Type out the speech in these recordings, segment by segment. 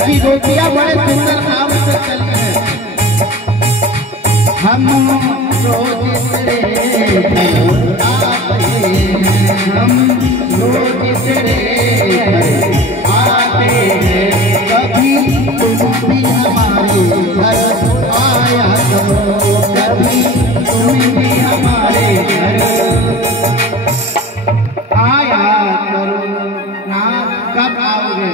की गोपियां बड़े सुंदर भाव से चल रहे हैं। हम रोज तेरे घर आते हैं, हम रोज तेरे घर आते हैं, कभी तुम भी हमारे घर आया करो, कभी तुम भी हमारे घर आया करो। नाथ कब आओगे?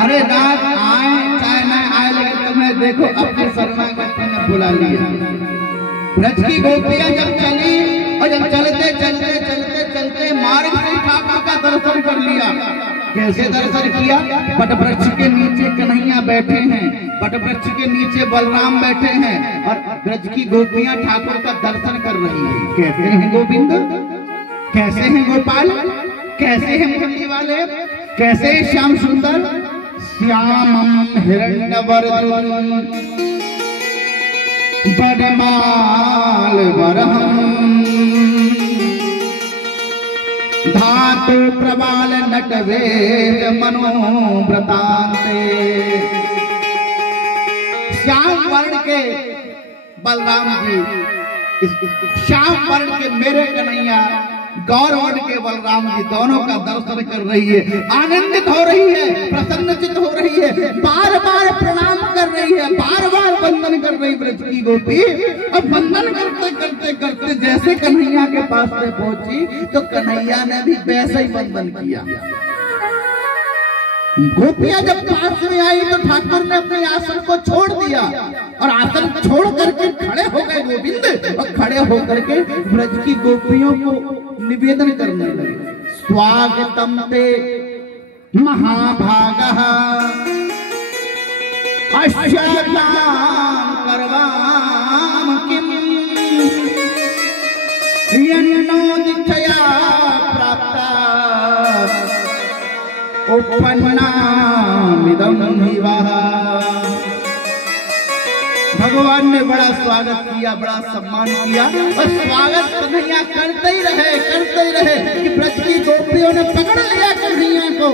अरे नाथ आए चाहे न आए, लेकिन तुम्हें देखो अपने शरणागत ने बुला लिया। ब्रज की गोपियां जब चली और जब चलते चलते चलते चलते मार्ग से ठाकुर का दर्शन कर लिया। कैसे दर्शन किया? वटवृक्ष के नीचे कन्हैया बैठे हैं, वटवृक्ष के नीचे बलराम बैठे हैं और ब्रज की गोपियां ठाकुर का दर्शन कर रही हैं। कैसे हैं गोविंद, कैसे हैं गोपाल, कैसे हैं मुरली वाले, कैसे श्याम सुंदर? श्यामम हिरण्यवर्धन बरमाल वरहम, धातु प्रबाल नटवेद मनोव्रतांते। श्याम वर्ण के बलराम जी, श्याम वर्ण के मेरे कन्हैया, गौर वर्ण के बलराम जी दोनों का दर्शन कर रही है, आनंदित हो रही है, प्रसन्नचित हो रही है, बार बार प्रणाम कर रही है, बार बार वंदन कर रही ब्रज की गोपी। अब वंदन करते करते करते जैसे कन्हैया के पास में पहुंची तो कन्हैया ने भी वैसे ही वंदन किया। गोपियां जब पास में आई तो ठाकुर ने अपने आसन को छोड़ दिया और आसन छोड़ करके खड़े हो गए गोविंद, और खड़े होकर के ब्रज की गोपियों को निवेदन करने लगे। स्वागतम ते महाभागः अश्याम करवाम किम, यन्नो दीक्षया प्राप्ता उपन्नामिदं विवाह। भगवान ने बड़ा स्वागत किया, बड़ा सम्मान किया और स्वागत कन्हैया करते ही रहे कि ब्रज की गोपियों ने पकड़ लिया कन्हैया को,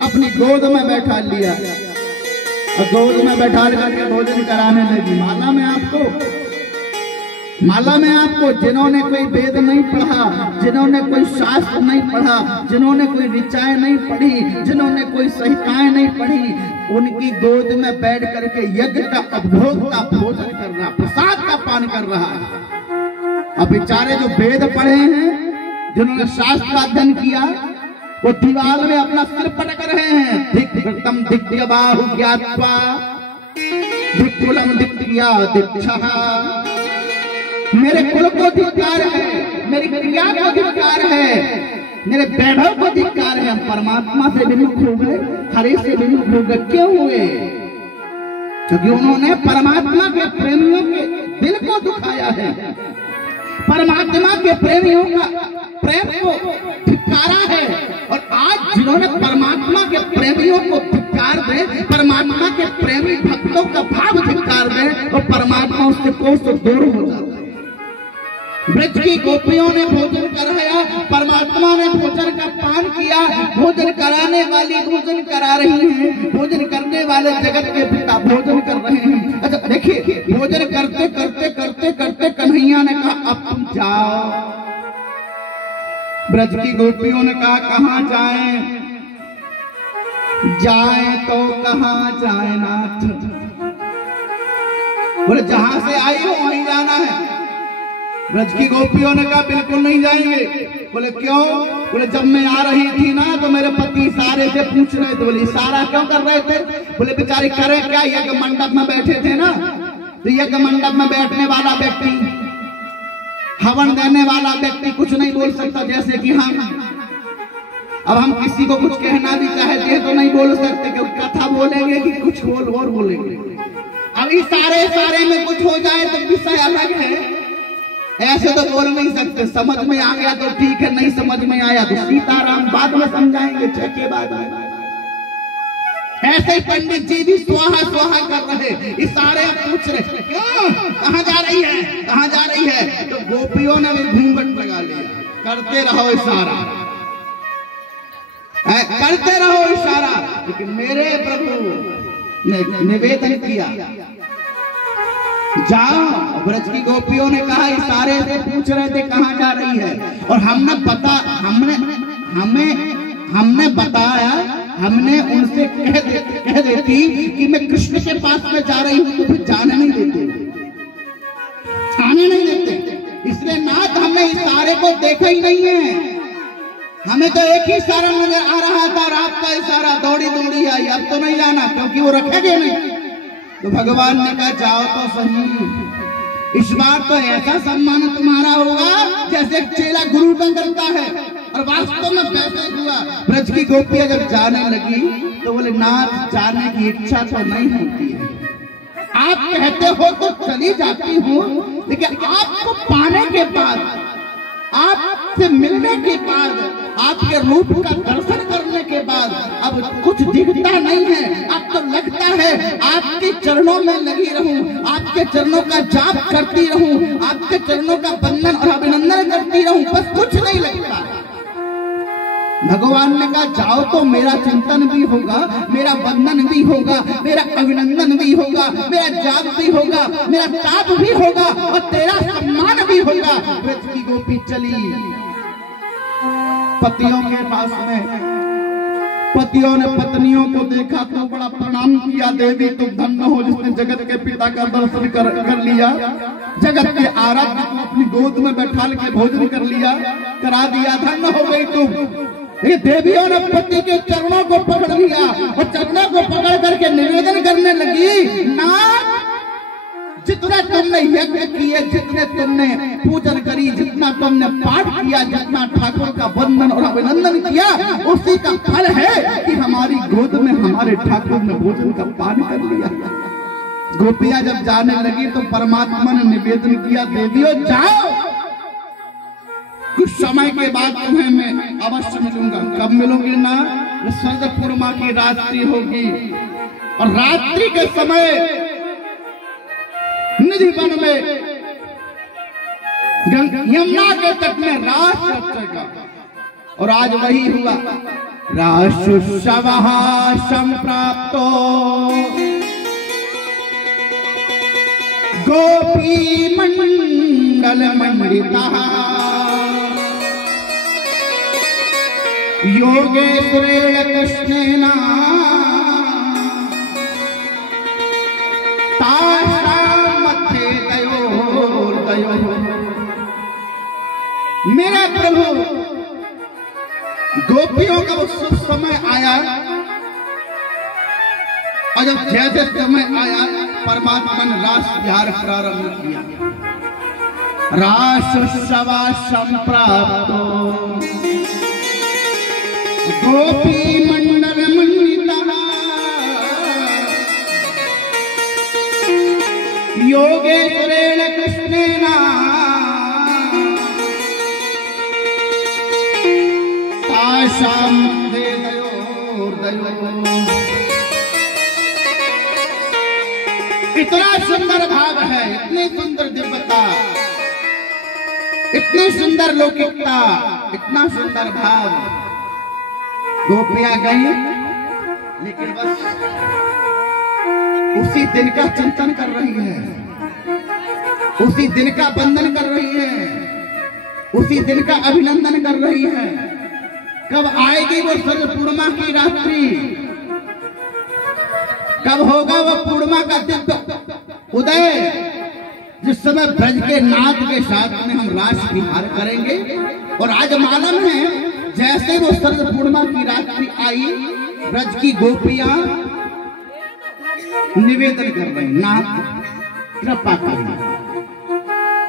अपनी गोद में बैठा लिया और गोद में बैठा करके भोजन कराने लगी। माला में आपको जिन्होंने कोई वेद नहीं पढ़ा, जिन्होंने कोई शास्त्र नहीं पढ़ा, जिन्होंने कोई ऋचाएं नहीं पढ़ी, जिन्होंने कोई संहिताएं नहीं पढ़ी, उनकी गोद में बैठ करके यज्ञ का उपभोग का भोजन कर रहा, प्रसाद का पान कर रहा है। अब बेचारे जो वेद पढ़े हैं, जिन्होंने शास्त्र का अध्ययन किया, वो दीवार में अपना सिर पटक रहे हैं। दिग्वृतम दिग्व्य बाहु ज्ञात्वा दिक्कुलम दिक्रिया दीक्षः, मेरे कुल को धिक्कार है, मेरी क्रिया को धिक्कार है, मेरे वैभव को धिक्कार है। हम परमात्मा से विमुख हो गए, हरि से विमुख हो गए। क्यों हुए? क्योंकि उन्होंने परमात्मा के प्रेमियों के दिल को दुखाया है, परमात्मा के प्रेमियों का प्रेम को धिक्कारा है। और आज जिन्होंने परमात्मा के प्रेमियों को धिक्कार दे, परमात्मा के प्रेमी भक्तों का भाव धिक्कार दे, और परमात्मा उससे कोस दूर हो जाता है। ब्रज की गोपियों ने भोजन कराया, परमात्मा ने भोजन का पान किया। भोजन कराने वाली भोजन करा रही है, भोजन करने वाले जगत के पिता भोजन कर रहे हैं। अच्छा देखिए, भोजन करते करते करते करते कन्हैया ने कहा अब तुम जाओ। ब्रज की गोपियों ने कहा कहाँ जाएं? जाए तो कहाँ जाए नाथ? बोले जहां से आई हो वहीं जाना है। ब्रज की गोपियों ने कहा बिल्कुल नहीं जाएंगे। बोले क्यों? बोले जब मैं आ रही थी ना तो मेरे पति इशारे से पूछ रहे थे। बोले इशारा क्यों कर रहे थे? बोले बेचारे करे क्या, यज्ञ मंडप में बैठे थे ना, तो यज्ञ मंडप में बैठने वाला व्यक्ति, हवन देने वाला व्यक्ति कुछ नहीं बोल सकता। जैसे कि अब हम किसी को कुछ कहना भी चाहते हैं तो नहीं बोल सकते, क्योंकि कथा बोलेंगे कि कुछ और बोलेंगे। अब इशारे में कुछ हो जाए तो विषय अलग है, ऐसे तो बोल नहीं सकते। समझ में आ गया तो ठीक है, नहीं समझ में आया तो सीताराम बाद में समझाएंगे, के बाद में। ऐसे ही पंडित जी भी स्वाहा स्वाहा कर रहे, इशारे पूछ रहे क्यों, कहाँ जा रही है, कहाँ जा रही है? तो गोपियों ने भी घूंघट लगा लिया, करते रहो इशारा। करते रहो इशारा, लेकिन मेरे प्रभु ने निवेदन किया, जाओ। ब्रज की गोपियों ने कहा, इशारे से पूछ रहे थे कहाँ जा रही है, और हमने बताया, हमने उनसे कह देती कि मैं कृष्ण के पास में जा रही हूँ, तो फिर जाने नहीं देते, आने नहीं देते। इसलिए नाथ हमने इशारे को देखा ही नहीं है, हमें तो एक ही इशारा नजर आ रहा था, रात का इशारा, दौड़ी दौड़ी आई, अब तो नहीं जाना, क्योंकि वो रखेंगे नहीं। तो भगवान ने कहा, जाओ तो सही, इस बार तो ऐसा सम्मान तुम्हारा होगा जैसे चेला गुरु का करता है। और वास्तव में वैसे हुआ। ब्रज की गोपियां जब जाने लगी तो बोले, नाथ जाने की इच्छा तो नहीं होती है, आप कहते हो तो चली जाती हूँ, लेकिन आपको पाने के बाद, आपसे मिलने के बाद, आपके रूप का दर्शन करने के बाद अब कुछ दिखता नहीं है। अब तो लगता है आपके चरणों में लगी रहूं, आपके चरणों का जाप करती रहूं, आपके चरणों का वंदन और अभिनंदन करती रहूं, बस कुछ नहीं लगता। भगवान ने कहा, जाओ तो मेरा चिंतन भी होगा, मेरा वंदन भी होगा, मेरा अभिनंदन भी होगा, मेरा जाप भी होगा, मेरा ताप भी होगा, और तेरा सम्मान भी होगा। ब्रज की गोपी चली पतियों के पास में। पतियों ने पत्नियों को देखा तो बड़ा प्रणाम किया, देवी तुम धन्य हो जिसने जगत के पिता का दर्शन कर लिया, जगत के आराध्य को अपनी गोद में बैठा के भोजन कर लिया, करा दिया, धन्य हो गई तुम। ये देवियों ने पति के चरणों को पकड़ लिया और चरणों को पकड़ करके निवेदन करने लगी, नाथ जितने तुमने यज्ञ किए, जितने तुमने पूजन करी, जितना तुमने पाठ किया, जितना ठाकुर का वंदन और अभिनंदन किया, उसी का फल है कि हमारी गोद में हमारे ठाकुर ने भोजन का पान कर लिया। गोपियां जब जाने लगी तो परमात्मा ने निवेदन किया, देवियों जाओ, कुछ समय के बाद तुम्हें मैं अवश्य मिलूंगा। कब मिलोगे ना? शरद पूर्णिमा की रात्रि होगी, और रात्रि के समय निधि वन में यमुना के तट में रास रचेगा, और आज वही हुआ। राशुशवः संप्राप्तो गोपी मंडल मंडितः योगेश्वरेण कृष्णेन तासां मध्ये दयोर्दयोः। मेरे प्रभु गोपियों का शुभ समय आया, और जब जैसे समय आया परमात्मा ने रास विहार प्रारंभ किया। रासोत्सवः संप्राप्तो गोपी मंडल मंडितः योगेश्वरेण कृष्णेन तासां मध्ये दयोर्दयोः। इतना सुंदर भाव है, इतनी सुंदर दिव्यता, इतनी सुंदर लौकिकता, इतना सुंदर भाव। गोपियां गई, लेकिन बस उसी दिन का चिंतन कर रही है, उसी दिन का वंदन कर रही है, उसी दिन का अभिनंदन कर रही है। कब आएगी वो शरद पूर्णिमा की रात्रि, कब होगा वो पूर्णिमा का दिव्य उदय, जिस समय ब्रज के नाथ के साथ में हम रास विहार करेंगे। और आज मालूम है, जैसे वो शरद पूर्णिमा की रात्रि आई, ब्रज की गोपियां निवेदन कर रही, नाथ कृपा करना।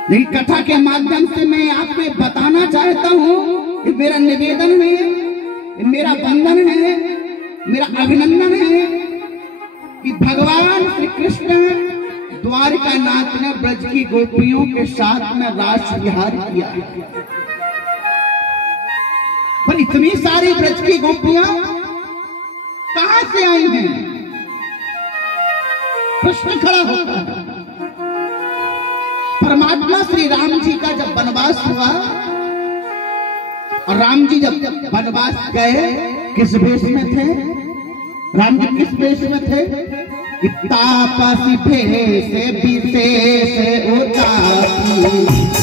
लेकिन कथा के माध्यम से मैं आपको बताना चाहता हूँ कि मेरा निवेदन है, मेरा वंदन है, मेरा अभिनंदन है कि भगवान श्री कृष्ण द्वारिका नाथ ने ब्रज की गोपियों के साथ में रास विहार किया। पर इतनी सारी ब्रज की गोपियां कहां से आई हैं? प्रश्न खड़ा होता है। परमात्मा श्री राम जी का जब वनवास हुआ, और राम जी जब वनवास गए किस वेश में थे? राम जी किस वेश में थे? तापसी भेष विशेष उतापी